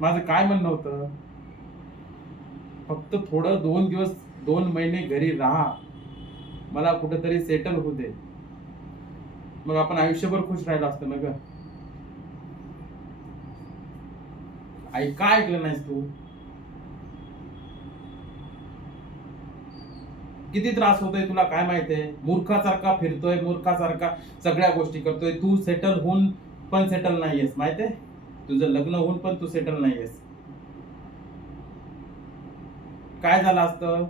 माझं काय म्हणणं होतं, फक्त थोडं 2 दिवस 2 महिने घरी राहा, मला कुठेतरी सेटल होऊ दे, मग आपण आयुष्यभर खुश राहिलो असतं ना ग. आई का ऐकलं नाहीस तू? किती त्रास होतोय तुला काय माहितीये? मूर्खासारखा फिरतोय, मूर्खासारखा सगळ्या गोष्टी करतोय. तू सेटल होऊन पण सेटल नाहीयेस माहितीये? तुझं लग्न होऊन पण तू सेटल नाहीयेस. काय झालं असतं?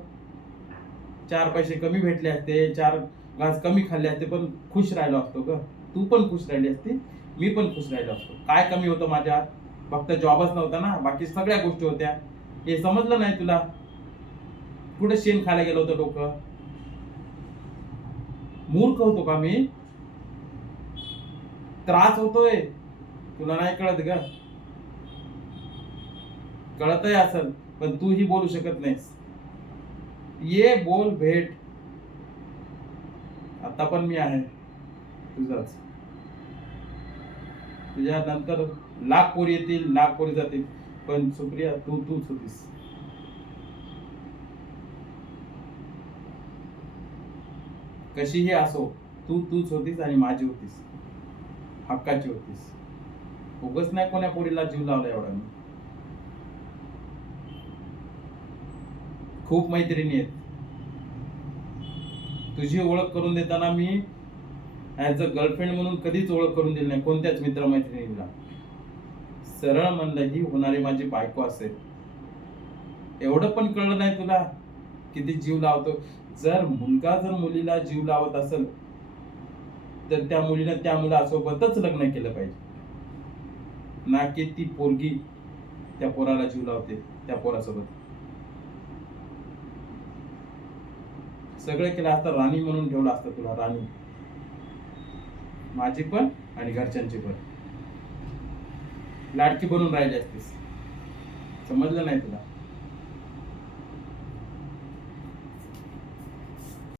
4 पैसे कमी भेटले असते, 4 घास कमी खाल्ले असते, पण खुश राहिलो असतो ग. तू पण खुश राहिली असती, मी पण खुश राहिलो असतो. काय कमी होतं माझ्यात? फक्त जॉबच नव्हता ना, बाकी सगळ्या गोष्टी होत्या. हे समजलं नाही तुला? कुठे शेण खायला गेलं होतं डोकं? मूर्ख होतो का मी? त्रास होतोय, तुला नाही कळत ग. कळतही असेल, पण तूही बोलू शकत नाहीस. ये बोल भेट, आता पण मी आहे तुझाच. तुझ्या नंतर लाख पोरी येतील, लाख पोरी जातील, पण सुप्रिया तू तूच होतीस. कशीही असो, तू तूच होतीस आणि माझी होतीस, हक्काची होतीस. उगच नाही कोण्या पोरीला जीव लावला एवढा मी. खूप मैत्रिणी आहेत. तुझी ओळख करून देताना मी ऍज अ गर्लफ्रेंड म्हणून कधीच ओळख करून दिली नाही कोणत्याच मित्रमैत्रिणीला. सरळ म्हणलं ही होणारी माझी बायको असेल. एवढं पण कळलं नाही तुला किती जीव लावतो? जर मुलीला जीव लावत असेल, तर त्या मुलीनं त्या मुलासोबतच लग्न केलं पाहिजे, ना की ती पोरगी त्या पोराला जीव लावते त्या पोरासोबत. सगळं केलं असतं, राणी म्हणून ठेवलं असतं तुला, राणी. माझी पण आणि घरच्यांची पण लाडकी बनून राहिली असतीस. समजलं नाही तुला?